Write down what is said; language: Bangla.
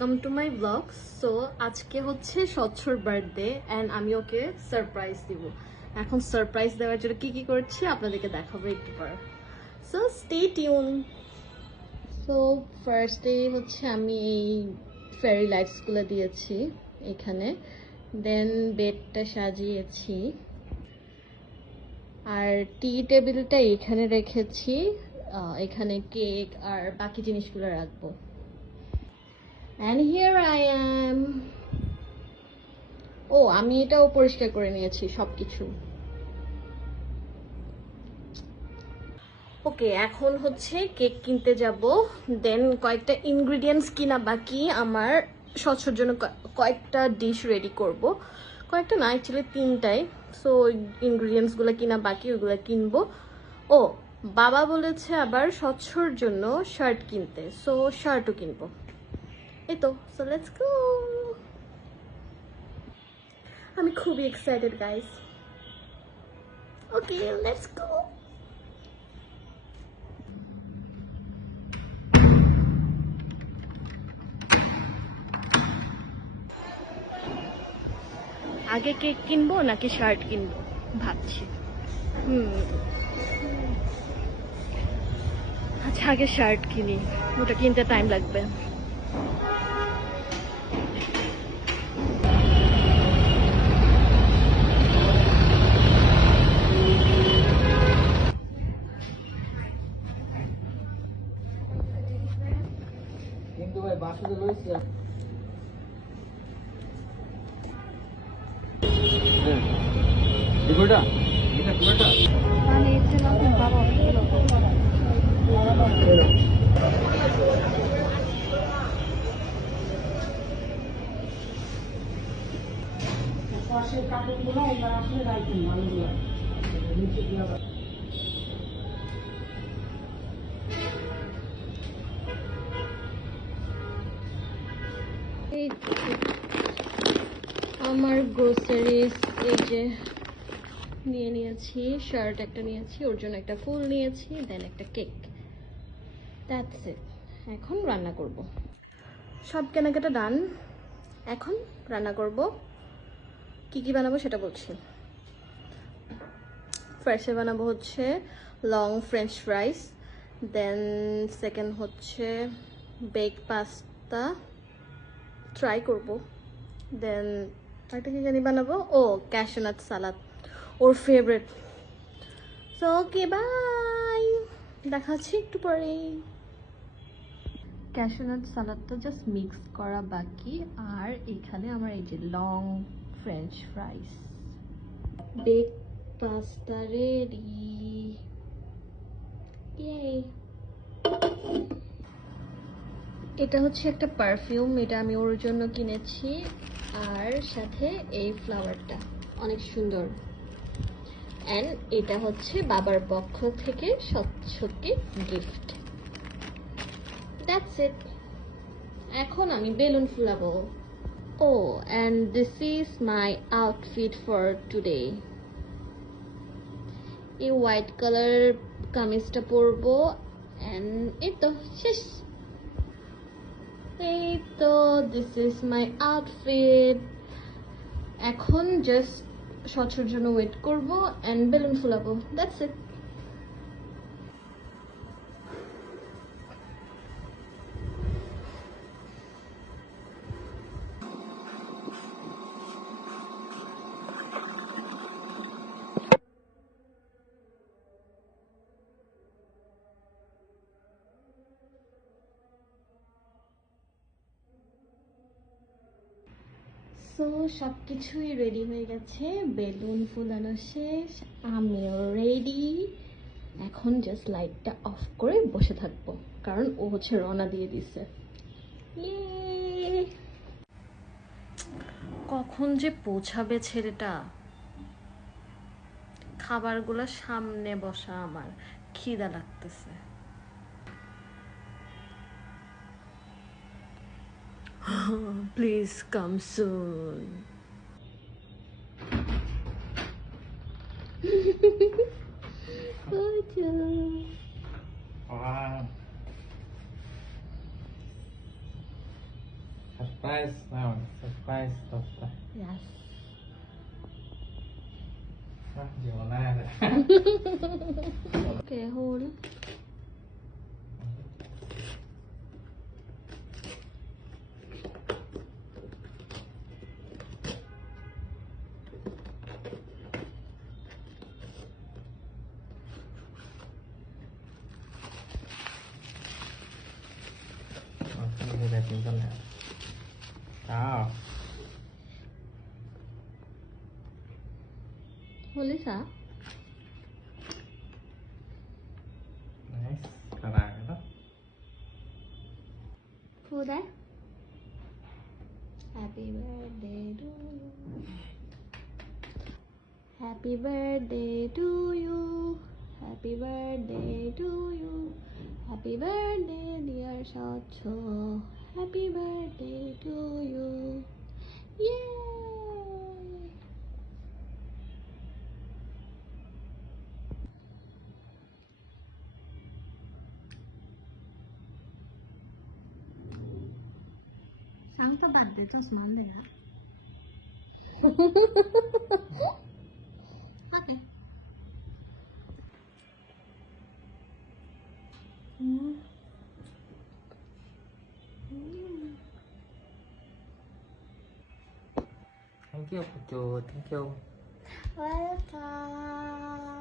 Welcome to my blog. So আজকে হচ্ছে স্বচ্ছর বার্থডে অ্যান্ড আমি ওকে সারপ্রাইজ দিব। এখন সারপ্রাইজ দেওয়ার জন্য কি কি করছি আপনাদেরকে দেখাবো একটু পর। So stay tune. সো ফার্স্টে হচ্ছে আমি এই ফেরি লাইটসগুলো দিয়েছি এখানে, দেন বেডটা সাজিয়েছি, আর টি টেবিলটা এখানে রেখেছি। এখানে কেক আর বাকি জিনিসগুলো রাখবো। And here I am. ও আমি এটাও পরিষ্কার করে নিয়েছি সবকিছু। ওকে, এখন হচ্ছে কেক কিনতে যাব। দেন কয়েকটা ইনগ্রিডিয়েন্টস কিনা বাকি আমার, স্বচ্ছর জন্য কয়েকটা ডিশ রেডি করব। কয়েকটা না, অ্যাকচুয়ালি তিনটাই। সো ইনগ্রিডিয়েন্টসগুলো কিনা বাকি, ওইগুলো কিনবো। ও বাবা বলেছে আবার স্বচ্ছর জন্য শার্ট কিনতে, সো শার্টও কিনবো। এই তো, সো লেটস গো। আমি খুবই excited guys. Okay, let's go. আগে কেক কিনবো নাকি শার্ট কিনবো ভাবছি। আচ্ছা, আগে শার্ট কিনি, ওটা কিনতে টাইম লাগবে। কিন্তু ভাই বাসুদে লইছি। হ্যাঁ ডিগোটা এটা পুরোটা মানে ইচ্ছে না বাবা পাশে কাপড়গুলো ওরা আসলে রাখবেন ভালোগুলো নিচে দিয়ে আবার আমার গ্রোসারিজ এই যে নিয়ে নিয়েছি। শার্ট একটা নিয়েছি, ওর জন্য একটা ফুল নিয়েছি, দেন একটা কেক। That's it. এখন রান্না করব। সব কেনাকাটা ডান, এখন রান্না করব। কি কি বানাবো সেটা বলছি। ফার্স্টে বানাবো হচ্ছে long French fries, then second হচ্ছে বেক পাস্তা ট্রাই করব, দেন একটা কি জানি বানাবো, ও ক্যাশনাট সালাদ, ওর ফেভারিট। সো ওকে, বাই, দেখা হচ্ছে একটু পরে। ক্যাশনাট সালাদটা জাস্ট মিক্স করা বাকি, আর এখানে আমার এই যে long French fries. Bake pasta ready. এটা হচ্ছে একটা পারফিউম, এটা আমি ওর জন্য কিনেছি, আর সাথে এই ফ্লাওয়ারটা অনেক সুন্দর। অ্যান্ড এটা হচ্ছে বাবার পক্ষ থেকে স্বচ্ছকে গিফট। That's it. এখন আমি বেলুন ফুলাবো। ও and this is my outfit for today. এই হোয়াইট কালার কামিজটা পরবো, অ্যান্ড এই তো শেষ। এই তো, দিস ইজ মাই আউটফিট। এখন জাস্ট স্বচ্ছর জন্য ওয়েট করবো অ্যান্ড বেলুন ফুলাবো। That's it. সো সবকিছুই রেডি হয়ে গেছে, বেলুন ফুলানো শেষ, আমিও রেডি। এখন জাস্ট লাইটটা অফ করে বসে থাকবো, কারণ ও হচ্ছে রওনা দিয়ে দিছে। কখন যে পৌঁছাবে ছেলেটা। খাবারগুলো সামনে বসা, আমার খিদা লাগতেছে। Please come soon. surprise now. Surprise stuff. Yes. Nhiều la đấy. Okay, hold. Như này chúng ta làm. Đó. Hold this up. Nice. Cả đàn đó. Hold that. Happy birthday to you. Happy birthday to you. Happy birthday to you. Happy birthday, dear Sacho. Happy birthday to you. Yay! Sáng các bạn để cho món này hả? Okay. Thank you, Puchu. Thank you. Welcome.